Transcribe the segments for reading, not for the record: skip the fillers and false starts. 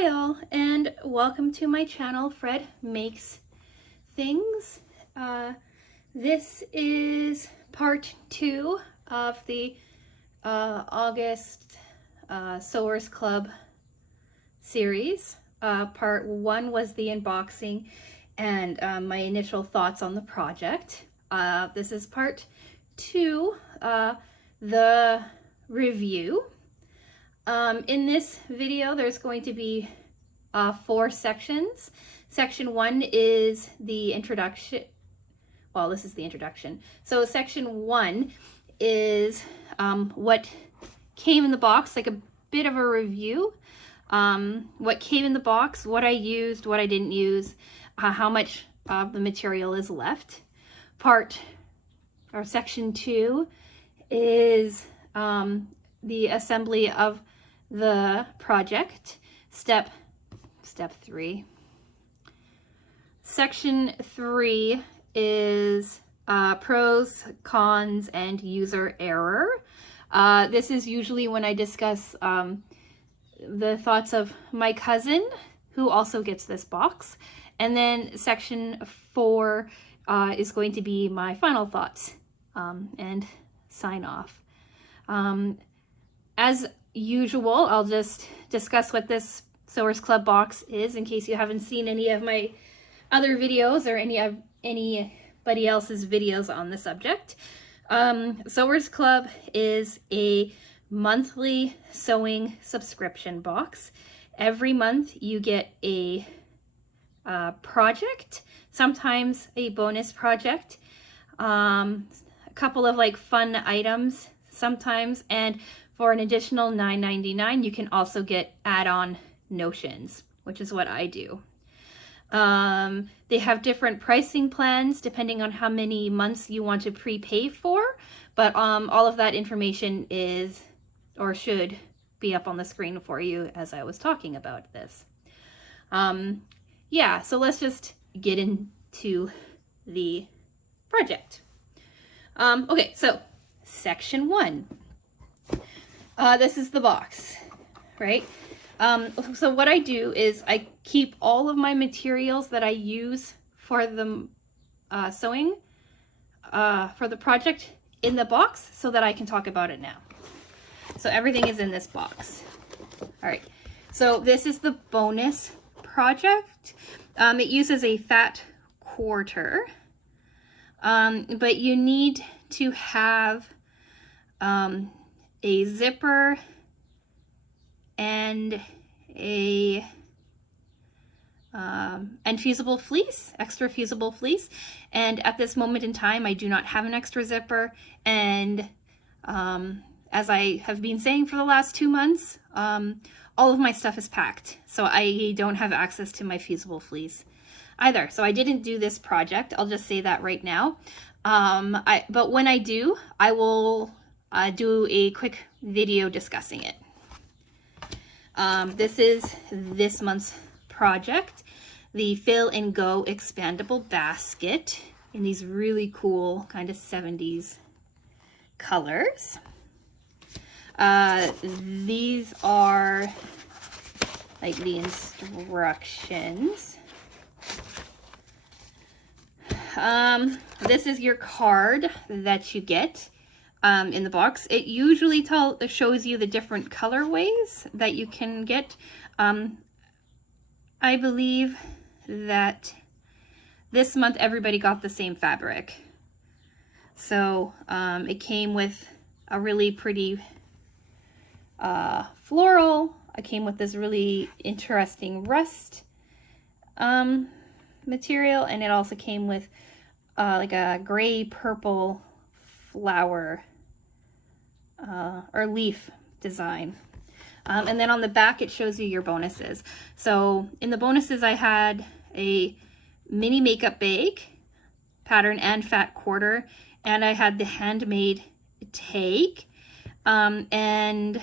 Hi all, and welcome to my channel, Fred Makes Things. This is part 2 of the August Sewers Club series. Part 1 was the unboxing and my initial thoughts on the project. This is part 2, the review. In this video, there's going to be 4 sections. Section 1 is the introduction. Well, this is the introduction. So section 1 is what came in the box, like a bit of a review. What came in the box, what I used, what I didn't use, how much of the material is left. Section 2 is the assembly of the project, step 3. Section 3 is pros, cons, and user error. This is usually when I discuss the thoughts of my cousin, who also gets this box. And then section 4 is going to be my final thoughts and sign off. As usual, I'll just discuss what this Sewers Club box is in case you haven't seen any of my other videos or anybody else's videos on the subject. Sewers Club is a monthly sewing subscription box. Every month you get a project, sometimes a bonus project, a couple of like fun items sometimes, and for an additional $9.99 you can also get add-on notions, which is what I do. They have different pricing plans depending on how many months you want to prepay for, but all of that information is or should be up on the screen for you as I was talking about this. Yeah, so let's just get into the project. Okay, so section 1. This is the box, right? So what I do is I keep all of my materials that I use for the sewing, for the project in the box so that I can talk about it now. So everything is in this box. All right, so this is the bonus project. It uses a fat quarter, but you need to have a zipper and and fusible fleece, extra fusible fleece. And at this moment in time, I do not have an extra zipper. And as I have been saying for the last 2 months, all of my stuff is packed, so I don't have access to my fusible fleece either. So I didn't do this project. I'll just say that right now. But when I do, I will do a quick video discussing it. This is this month's project, the Fill and Go expandable basket in these really cool kind of 70s colors. These are like the instructions. This is your card that you get in the box. It usually shows you the different colorways that you can get. I believe that this month everybody got the same fabric. So it came with a really pretty floral. It came with this really interesting rust material, and it also came with like a gray purple flower or leaf design. And then on the back it shows you your bonuses. So in the bonuses I had a mini makeup bag pattern and fat quarter, and I had the handmade tag, and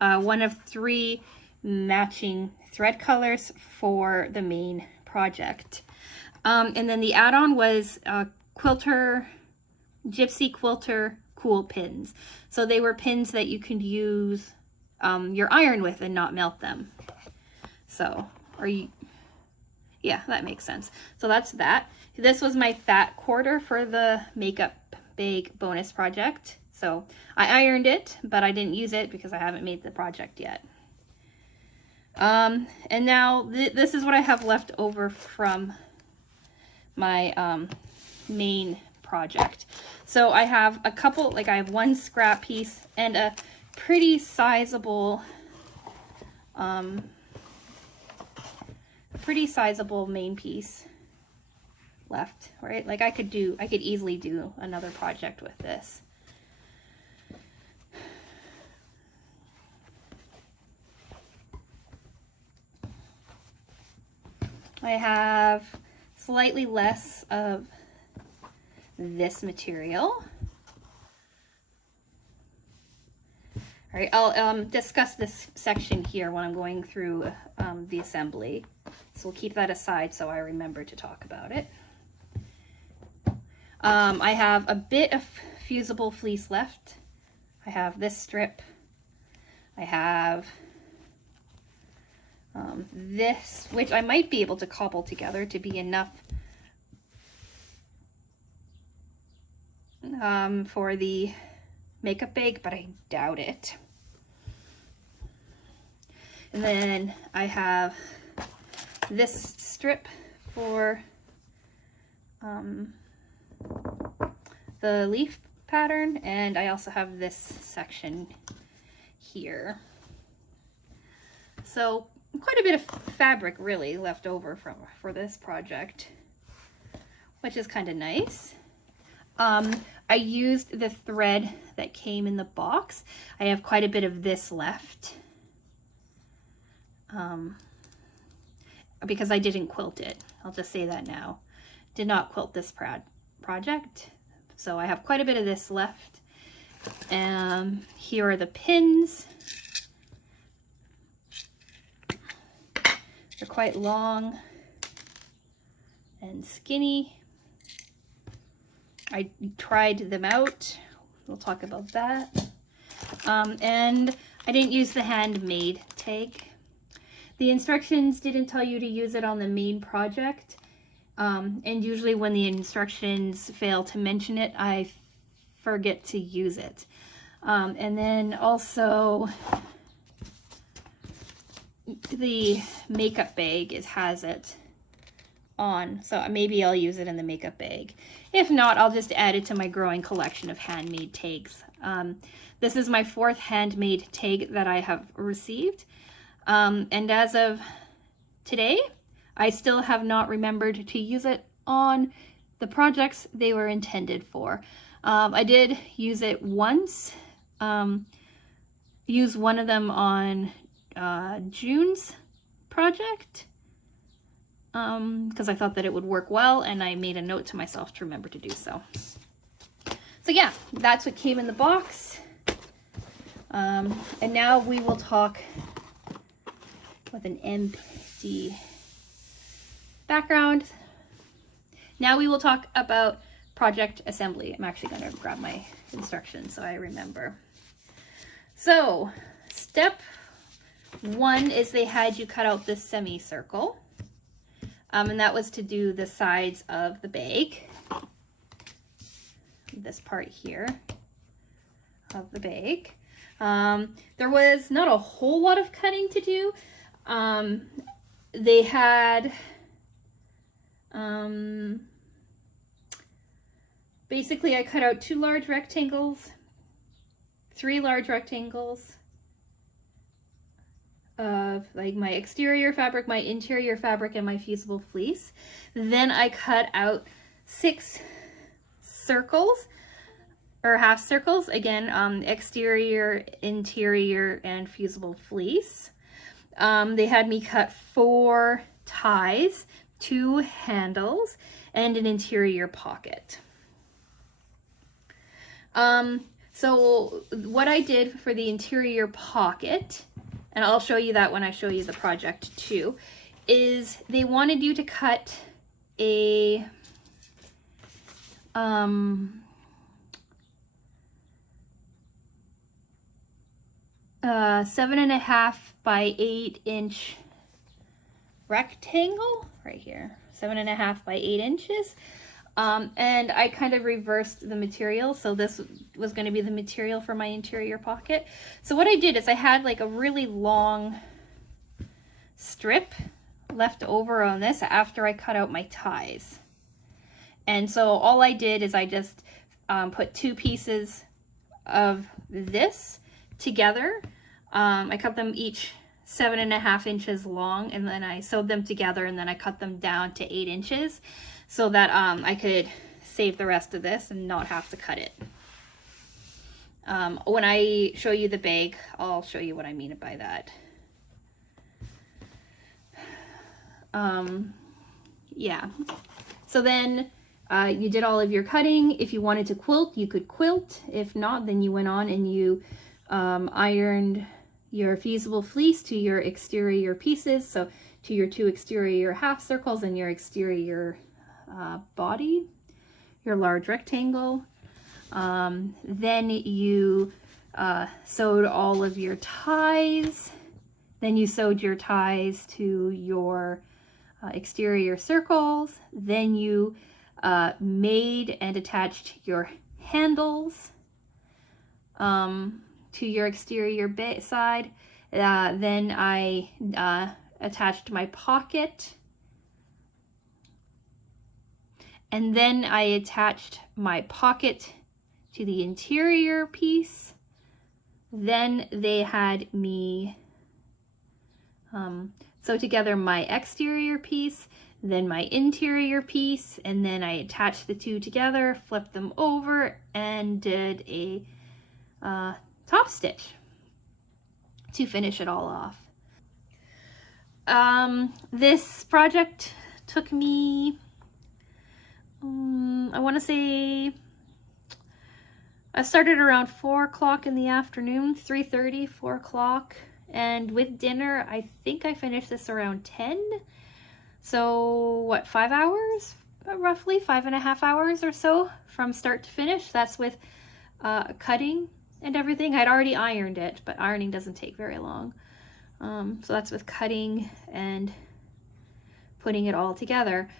one of 3 matching thread colors for the main project. And then the add-on was Gypsy Quilter Cool Pins. So they were pins that you could use your iron with and not melt them. So, yeah, that makes sense. So that's that. This was my fat quarter for the makeup bag bonus project. So I ironed it, but I didn't use it because I haven't made the project yet. And now this is what I have left over from my main project. So I have a couple, like I have one scrap piece and a pretty sizable main piece left, right? Like I could easily do another project with this. I have slightly less of this material. All right, I'll discuss this section here when I'm going through the assembly. So we'll keep that aside so I remember to talk about it. I have a bit of fusible fleece left. I have this strip. I have this, which I might be able to cobble together to be enough for the makeup bag, but I doubt it. And then I have this strip for the leaf pattern, and I also have this section here. So quite a bit of fabric really left over for this project, which is kind of nice. I used the thread that came in the box. I have quite a bit of this left because I didn't quilt it. I'll just say that now. Did not quilt this project. So I have quite a bit of this left. Here are the pins. They're quite long and skinny. I tried them out. We'll talk about that. And I didn't use the handmade tag. The instructions didn't tell you to use it on the main project. And usually when the instructions fail to mention it, I forget to use it. And then also the makeup bag, it has it on, so maybe I'll use it in the makeup bag. If not, I'll just add it to my growing collection of handmade tags. This is my 4th handmade tag that I have received, and as of today I still have not remembered to use it on the projects they were intended for. I did use it once, use one of them on June's project because I thought that it would work well, and I made a note to myself to remember to do so. So yeah, that's what came in the box. And now we will talk with an empty background. Now we will talk about project assembly. I'm actually going to grab my instructions so I remember. So step 1 is they had you cut out this semicircle, and that was to do the sides of the bag, this part here of the bag. There was not a whole lot of cutting to do. They had basically I cut out 2 large rectangles, 3 large rectangles of like my exterior fabric, my interior fabric, and my fusible fleece. Then I cut out 6 circles or half circles, again, exterior, interior, and fusible fleece. They had me cut 4 ties, 2 handles, and an interior pocket. So what I did for the interior pocket, and I'll show you that when I show you the project too, is they wanted you to cut a 7.5 by 8 inch rectangle right here, 7.5 by 8 inches. And I kind of reversed the material. So this was going to be the material for my interior pocket. So what I did is I had like a really long strip left over on this after I cut out my ties. And so all I did is I just put 2 pieces of this together. I cut them each 7.5 inches long, and then I sewed them together, and then I cut them down to 8 inches so that I could save the rest of this and not have to cut it. When I show you the bag, I'll show you what I mean by that. Yeah. So then you did all of your cutting. If you wanted to quilt, you could quilt. If not, then you went on and you ironed your feasible fleece to your exterior pieces. So to your 2 exterior half circles and your exterior body, your large rectangle. Then you sewed all of your ties. Then you sewed your ties to your exterior circles. Then you made and attached your handles to your exterior side. Then I attached my pocket. And then I attached my pocket to the interior piece. Then they had me sew together my exterior piece, then my interior piece, and then I attached the 2 together, flipped them over, and did a top stitch to finish it all off. This project took me, I want to say, I started around 4 o'clock in the afternoon, 3:30, 4 o'clock. And with dinner, I think I finished this around 10. So what, 5 hours? Roughly 5.5 hours or so from start to finish. That's with cutting and everything. I'd already ironed it, but ironing doesn't take very long. So that's with cutting and putting it all together.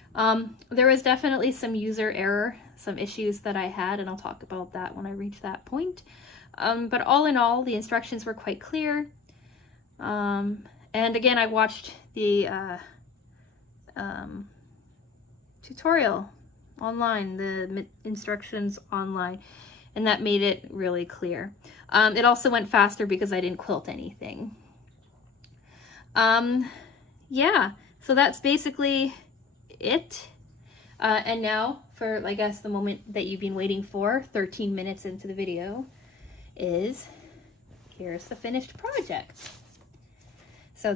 There was definitely some user error, some issues that I had, and I'll talk about that when I reach that point. But all in all, the instructions were quite clear. And again, I watched the tutorial online, the instructions online, and that made it really clear. It also went faster because I didn't quilt anything. Yeah, so that's basically it. And now for, I guess, the moment that you've been waiting for, 13 minutes into the video, here's the finished project. So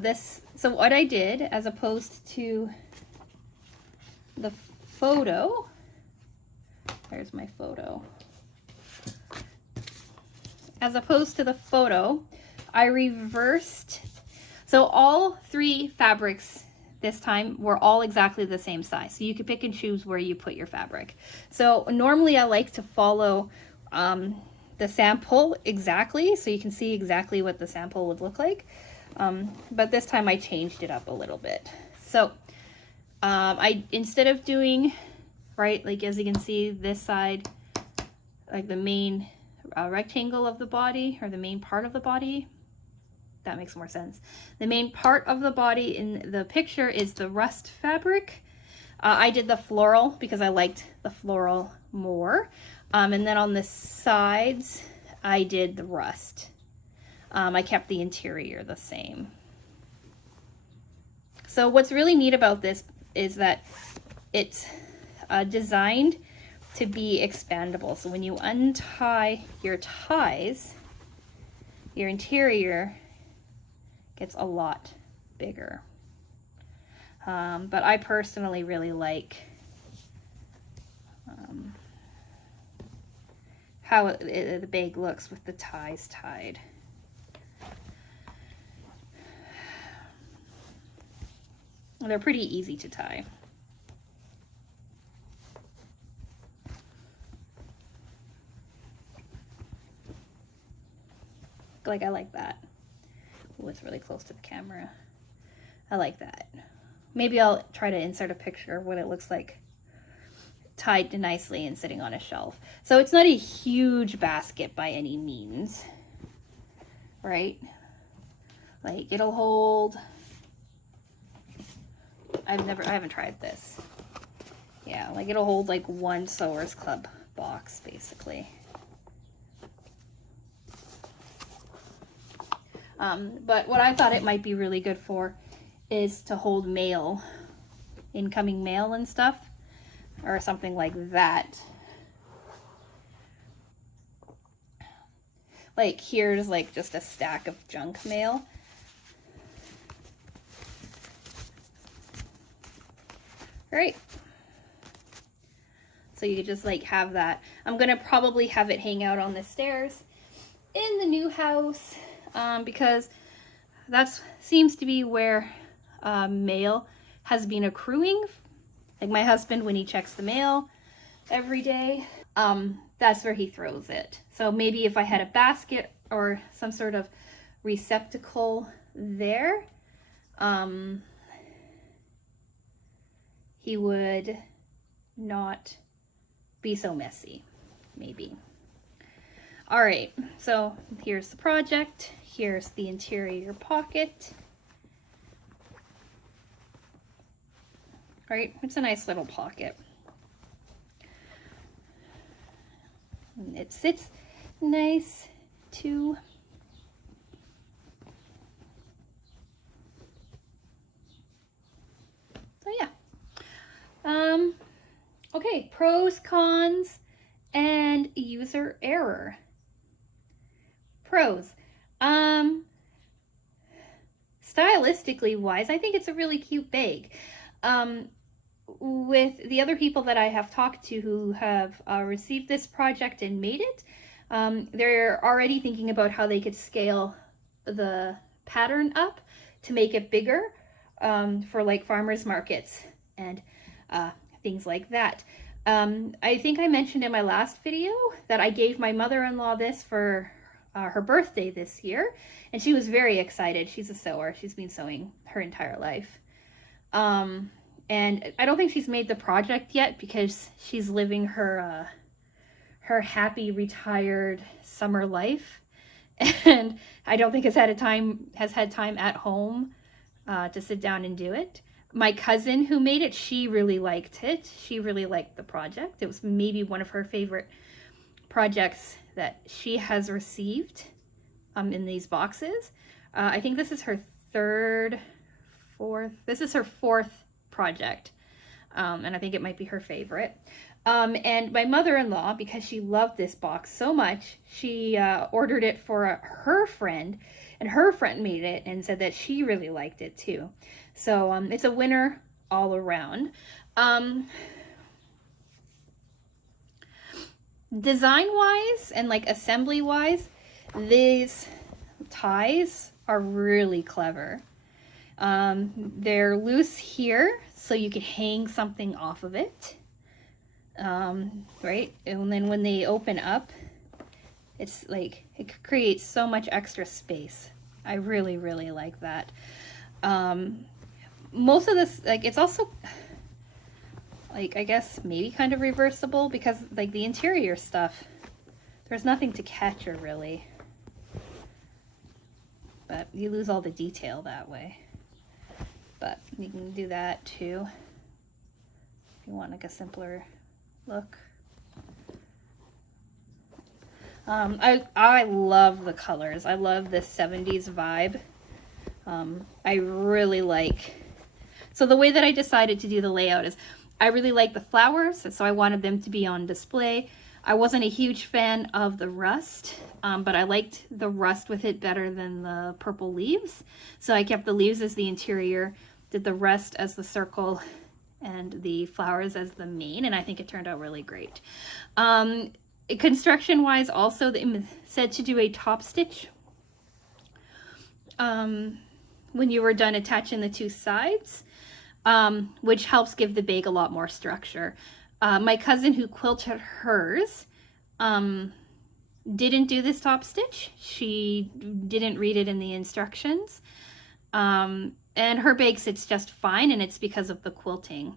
what I did, as opposed to the photo, there's my photo. As opposed to the photo, I reversed. So all 3 fabrics this time were all exactly the same size. So you could pick and choose where you put your fabric. So normally I like to follow the sample exactly, so you can see exactly what the sample would look like. But this time I changed it up a little bit. So instead of doing, right, like as you can see, this side, like the main rectangle of the body, or the main part of the body, that makes more sense. The main part of the body in the picture is the rust fabric. I did the floral because I liked the floral more. And then on the sides, I did the rust. I kept the interior the same. So what's really neat about this is that it's designed to be expandable. So when you untie your ties, your interior gets a lot bigger. But I personally really like how the bag looks with the ties tied. They're pretty easy to tie. Like, I like that. Oh, it's really close to the camera. I like that. Maybe I'll try to insert a picture of what it looks like tied nicely and sitting on a shelf. So it's not a huge basket by any means, right? Like it'll hold, I haven't tried this. Yeah, like it'll hold like one Sewers Club box basically. But what I thought it might be really good for is to hold mail, incoming mail and stuff, or something like that. Like here's like just a stack of junk mail. Right. So you could just like have that. I'm gonna probably have it hang out on the stairs in the new house, because that seems to be where mail has been accruing. Like my husband, when he checks the mail every day, that's where he throws it. So maybe if I had a basket or some sort of receptacle there, he would not be so messy, maybe. All right, so here's the project. Here's the interior pocket. All right, it's a nice little pocket. And it sits nice too. So yeah. Okay, pros, cons, and user error. Pros. Stylistically wise, I think it's a really cute bag. With the other people that I have talked to who have received this project and made it, they're already thinking about how they could scale the pattern up to make it bigger for like farmers markets and things like that. I think I mentioned in my last video that I gave my mother-in-law this for her birthday this year, and she was very excited. She's a sewer. She's been sewing her entire life. And I don't think she's made the project yet because she's living her happy retired summer life, and I don't think has had time at home to sit down and do it. My cousin who made it, she really liked it. She really liked the project. It was maybe one of her favorite projects that she has received in these boxes. I think this is her fourth project, and I think it might be her favorite. And my mother-in-law, because she loved this box so much, she ordered it for her friend, and her friend made it and said that she really liked it too. So it's a winner all around. Design-wise and like assembly-wise, these ties are really clever. They're loose here, so you could hang something off of it. Right? And then when they open up, it's like, it creates so much extra space. I really, really like that. Most of this, like, it's also, like, I guess maybe kind of reversible because, like, the interior stuff, there's nothing to catch her really. But you lose all the detail that way. But you can do that too if you want like a simpler look. I love the colors. I love this 70s vibe. I really like, so the way that I decided to do the layout is I really like the flowers, so I wanted them to be on display. I wasn't a huge fan of the rust, but I liked the rust with it better than the purple leaves. So I kept the leaves as the interior, did the rest as the circle, and the flowers as the main, and I think it turned out really great. Construction wise, also they said to do a top stitch when you were done attaching the two sides, which helps give the bag a lot more structure. My cousin who quilted hers didn't do this top stitch. She didn't read it in the instructions. And her bag sits just fine, and it's because of the quilting.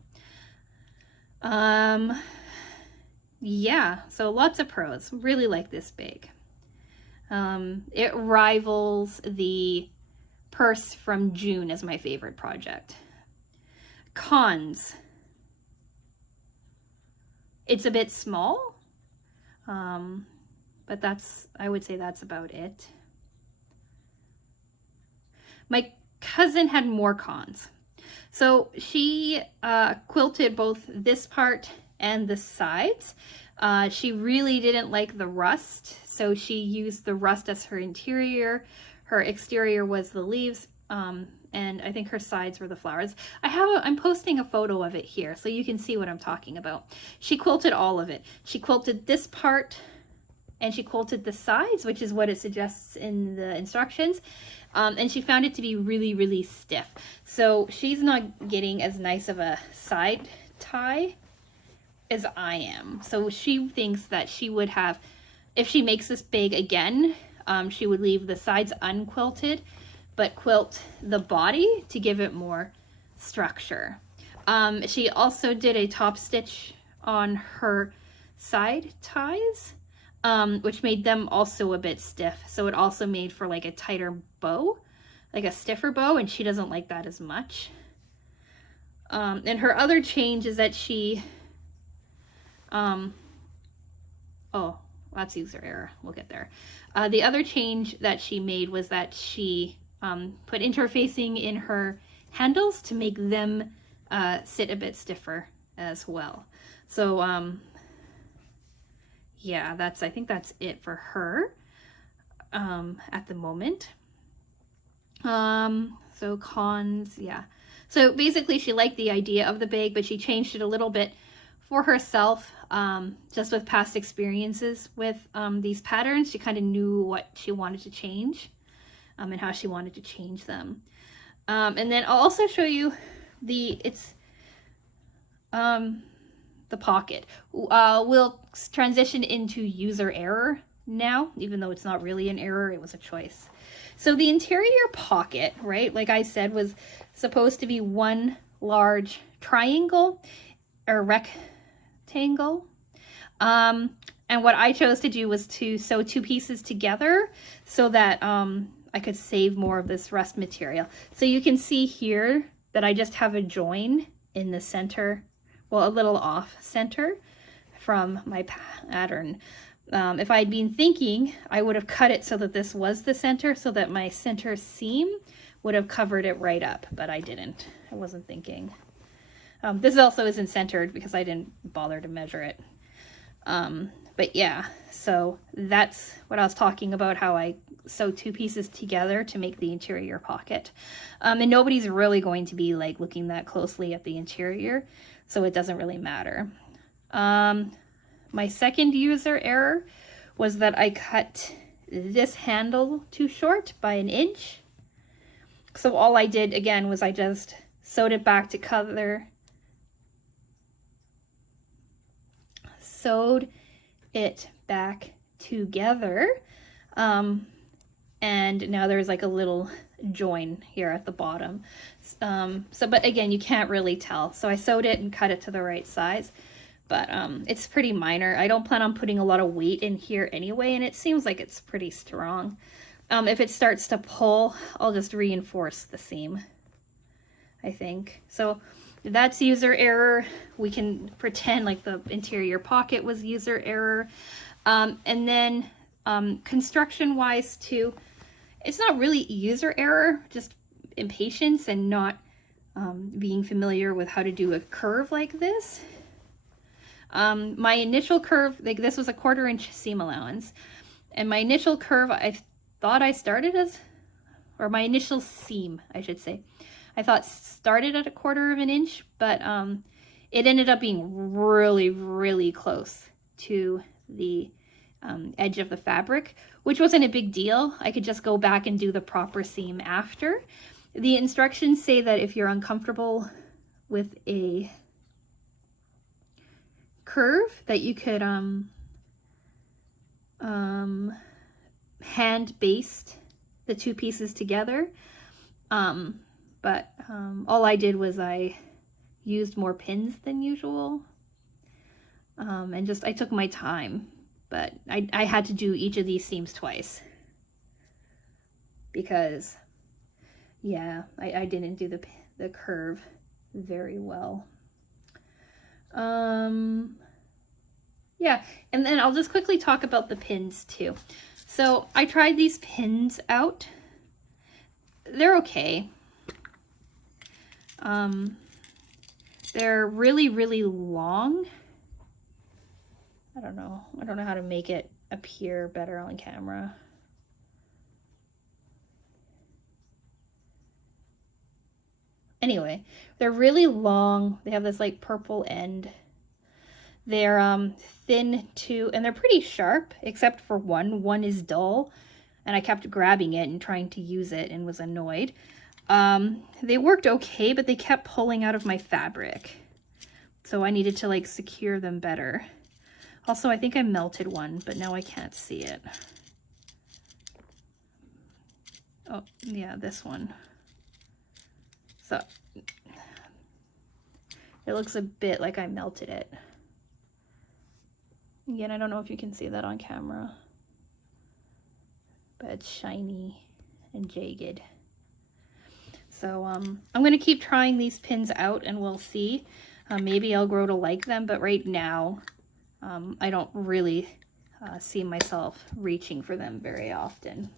Yeah, so lots of pros. Really like this bag. It rivals the purse from June as my favorite project. Cons. It's a bit small, but I would say that's about it. My cousin had more cons. So she quilted both this part and the sides. She really didn't like the rust, so she used the rust as her interior. Her exterior was the leaves, and I think her sides were the flowers. I'm posting a photo of it here so you can see what I'm talking about. She quilted all of it. She quilted this part and she quilted the sides, which is what it suggests in the instructions. And she found it to be really, really stiff. So she's not getting as nice of a side tie as I am. So she thinks that she would have, if she makes this bag again, she would leave the sides unquilted, but quilt the body to give it more structure. She also did a top stitch on her side ties, which made them also a bit stiff. So it also made for like a tighter bow, like a stiffer bow, and she doesn't like that as much. And her other change is that she, oh, that's user error. We'll get there. The other change that she made was that she put interfacing in her handles to make them sit a bit stiffer as well. So yeah, I think that's it for her at the moment. So cons, yeah. So basically she liked the idea of the bag, but she changed it a little bit for herself, just with past experiences with these patterns. She kind of knew what she wanted to change and how she wanted to change them. And then I'll also show you the pocket. We'll transition into user error now, even though it's not really an error, it was a choice. So the interior pocket, right, like I said, was supposed to be one large triangle or rectangle. And what I chose to do was to sew two pieces together so that I could save more of this rust material. So you can see here that I just have a join in the center, well, a little off center from my pattern. If I'd been thinking, I would have cut it so that this was the center, so that my center seam would have covered it right up, but I didn't. I wasn't thinking. This also isn't centered because I didn't bother to measure it. But yeah, so that's what I was talking about, how I sew two pieces together to make the interior pocket. And nobody's really going to be like looking that closely at the interior, so it doesn't really matter. My second user error was that I cut this handle too short by 1 inch. So all I did again was I just sewed it back to cover, sewed it back together, and now there's like a little join here at the bottom. But again, you can't really tell. So I sewed it and cut it to the right size. But it's pretty minor. I don't plan on putting a lot of weight in here anyway, and it seems like it's pretty strong. If it starts to pull, I'll just reinforce the seam, I think. So that's user error. We can pretend like the interior pocket was user error. And then construction-wise too, it's not really user error, just impatience and not being familiar with how to do a curve like this. My initial curve, like this was a 1/4 inch seam allowance, and my initial curve, I thought I started as, or my initial seam, I should say, I thought started at a 1/4 inch, but it ended up being really, really close to the edge of the fabric, which wasn't a big deal. I could just go back and do the proper seam after. The instructions say that if you're uncomfortable with a curve, that you could hand baste the two pieces together, but but all I did was I used more pins than usual. And just, I took my time, but I had to do each of these seams twice because, yeah, I didn't do the curve very well. Yeah, and then I'll just quickly talk about the pins too. So I tried these pins out. They're okay. They're really, really long. I don't know how to make it appear better on camera. Anyway, they're really long. They have this like purple end. They're thin too, and they're pretty sharp, except for one. One is dull, and I kept grabbing it and trying to use it and was annoyed. They worked okay, but they kept pulling out of my fabric. So I needed to like secure them better. Also, I think I melted one, but now I can't see it. Oh, yeah, this one. So it looks a bit like I melted it. Again, I don't know if you can see that on camera, but it's shiny and jagged. So I'm going to keep trying these pins out and we'll see. Maybe I'll grow to like them, but right now I don't really see myself reaching for them very often.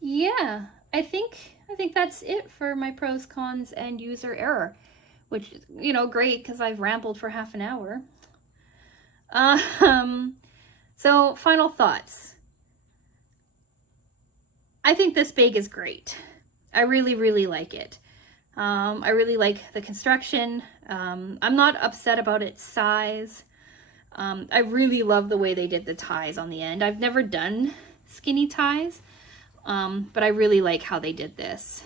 Yeah, I think that's it for my pros, cons, and user error, which, you know, great because I've rambled for half an hour. So final thoughts. I think this bag is great. I really, really like it. I really like the construction. I'm not upset about its size. I really love the way they did the ties on the end. I've never done skinny ties, but I really like how they did this.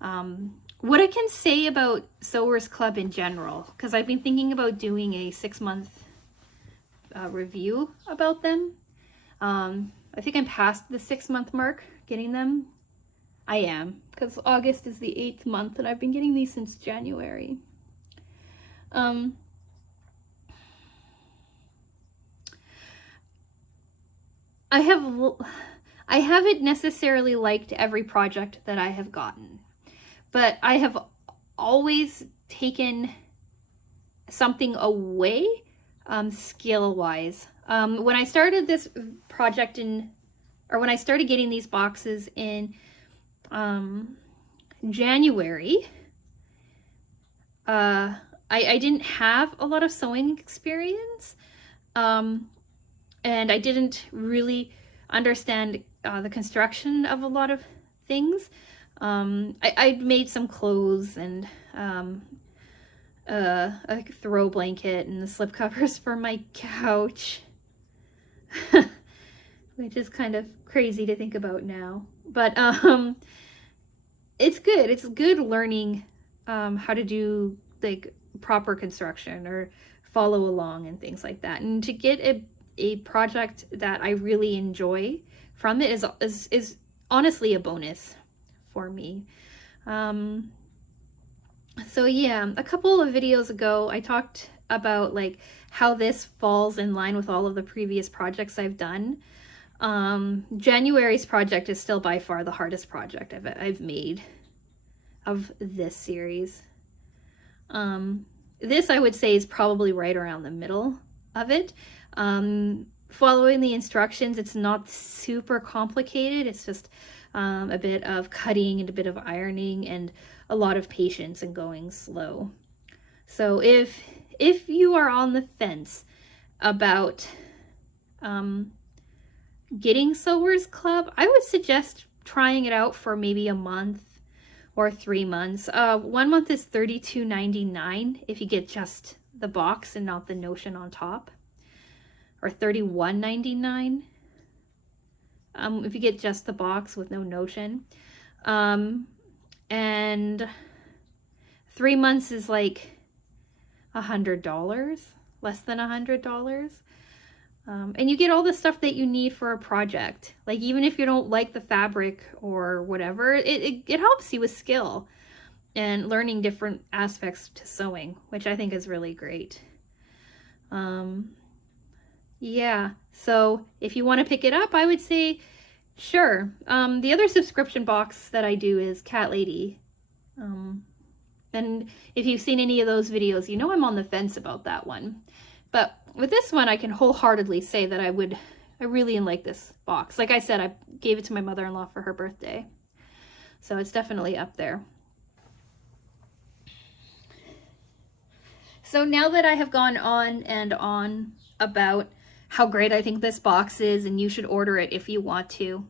What I can say about Sewers Club in general, because I've been thinking about doing a 6-month review about them. I think I'm past the 6-month mark getting them. I am, because August is the 8th month and I've been getting these since January. I haven't necessarily liked every project that I have gotten, but I have always taken something away skill-wise. When I started this project when I started getting these boxes in January, I didn't have a lot of sewing experience, and I didn't really understand the construction of a lot of things. I'd made some clothes and a throw blanket and the slip covers for my couch, which is kind of crazy to think about now. But it's good. It's good learning how to do like proper construction or follow along and things like that. And to get a project that I really enjoy from it is honestly a bonus for me. So yeah, a couple of videos ago I talked about like how this falls in line with all of the previous projects I've done. January's project is still by far the hardest project I've made of this series. This I would say is probably right around the middle of it. Following the instructions, it's not super complicated. It's just a bit of cutting and a bit of ironing and a lot of patience and going slow. So if you are on the fence about getting Sewers Club, I would suggest trying it out for maybe a month or 3 months. 1 month is $32.99 if you get just the box and not the notion on top, or $31.99 if you get just the box with no notion. And 3 months is like $100, less than $100. And you get all the stuff that you need for a project. Like, even if you don't like the fabric or whatever, it helps you with skill and learning different aspects to sewing, which I think is really great. Yeah, so if you want to pick it up, I would say sure. The other subscription box that I do is Cat Lady. And if you've seen any of those videos, you know I'm on the fence about that one. But with this one, I can wholeheartedly say that I really like this box. Like I said, I gave it to my mother-in-law for her birthday. So it's definitely up there. So now that I have gone on and on about how great I think this box is and you should order it if you want to,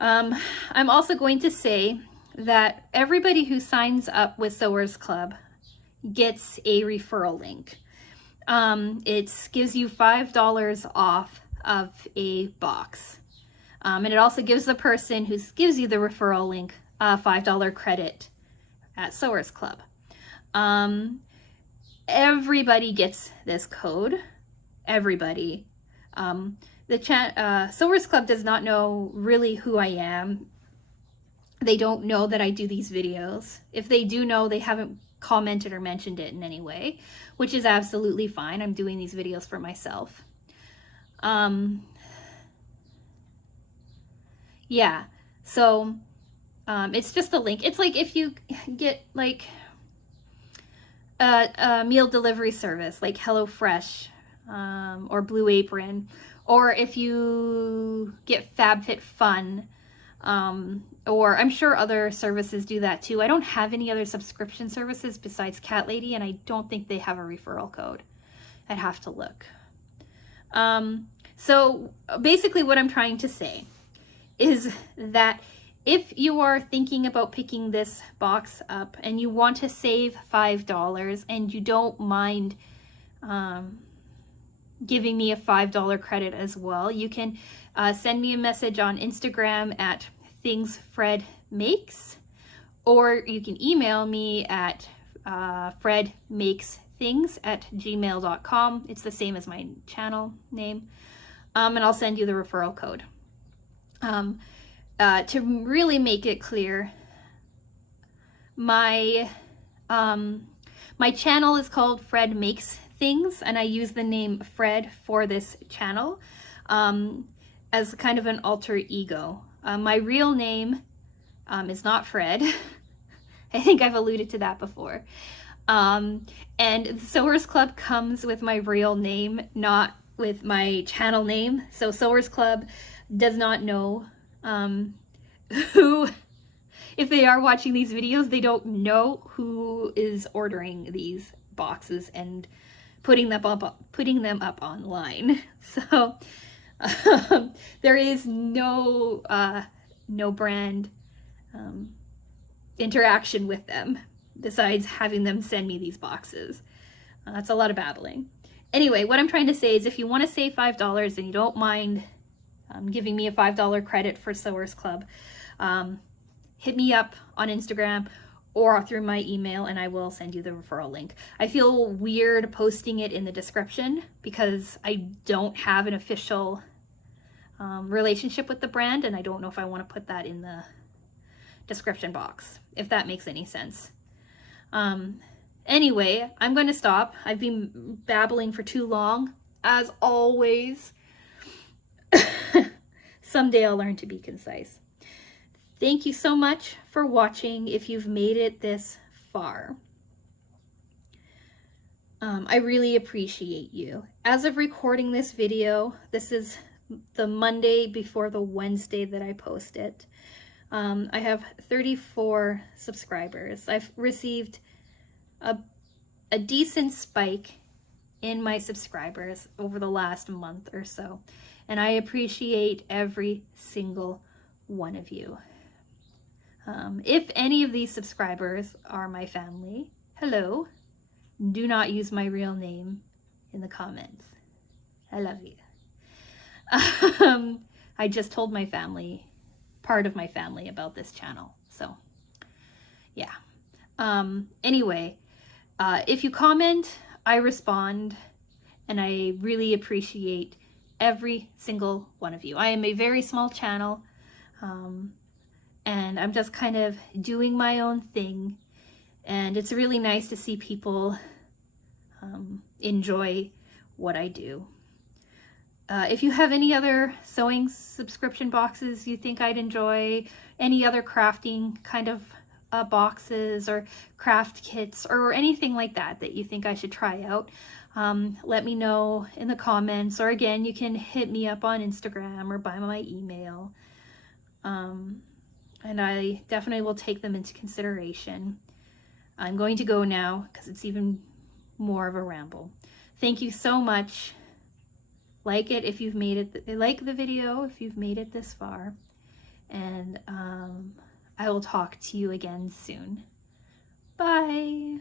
I'm also going to say that everybody who signs up with Sewers Club gets a referral link. It gives you $5 off of a box. And it also gives the person who gives you the referral link a $5 credit at Sewers Club. Everybody gets this code. Everybody. Sewers Club does not know really who I am. They don't know that I do these videos. If they do know, they haven't commented or mentioned it in any way, which is absolutely fine. I'm doing these videos for myself. Yeah, so it's just a link. It's like if you get like a meal delivery service like HelloFresh or Blue Apron, or if you get FabFitFun, or I'm sure other services do that too. I don't have any other subscription services besides Cat Lady, and I don't think they have a referral code. I'd have to look. So basically what I'm trying to say is that if you are thinking about picking this box up and you want to save $5 and you don't mind giving me a $5 credit as well, you can send me a message on Instagram at thingsfredmakes, or you can email me at fredmakesthings@gmail.com. It's the same as my channel name, and I'll send you the referral code. To really make it clear, my channel is called Fred Makes Things, and I use the name Fred for this channel as kind of an alter ego. My real name is not Fred. I think I've alluded to that before. And the Sewers Club comes with my real name, not with my channel name. So Sewers Club does not know who, if they are watching these videos, they don't know who is ordering these boxes and putting them up online. So there is no brand interaction with them besides having them send me these boxes. That's a lot of babbling. Anyway, what I'm trying to say is if you want to save $5 and you don't mind giving me a $5 credit for Sewers Club, hit me up on Instagram or through my email and I will send you the referral link. I feel weird posting it in the description because I don't have an official relationship with the brand, and I don't know if I want to put that in the description box, if that makes any sense. Anyway, I'm going to stop. I've been babbling for too long, as always. Someday I'll learn to be concise. Thank you so much for watching if you've made it this far. I really appreciate you. As of recording this video, this is the Monday before the Wednesday that I post it. I have 34 subscribers. I've received a decent spike in my subscribers over the last month or so, and I appreciate every single one of you. If any of these subscribers are my family, hello. Do not use my real name in the comments. I love you. I just told my family, part of my family, about this channel. So, yeah. Anyway, if you comment, I respond. and I really appreciate every single one of you. I am a very small channel, and I'm just kind of doing my own thing, and it's really nice to see people enjoy what I do. If you have any other sewing subscription boxes you think I'd enjoy, any other crafting kind of boxes or craft kits or anything like that that you think I should try out, let me know in the comments, or again, you can hit me up on Instagram or by my email. And I definitely will take them into consideration. I'm going to go now because it's even more of a ramble. Thank you so much. Like it if you've made it, like the video if you've made it this far. And I will talk to you again soon. Bye.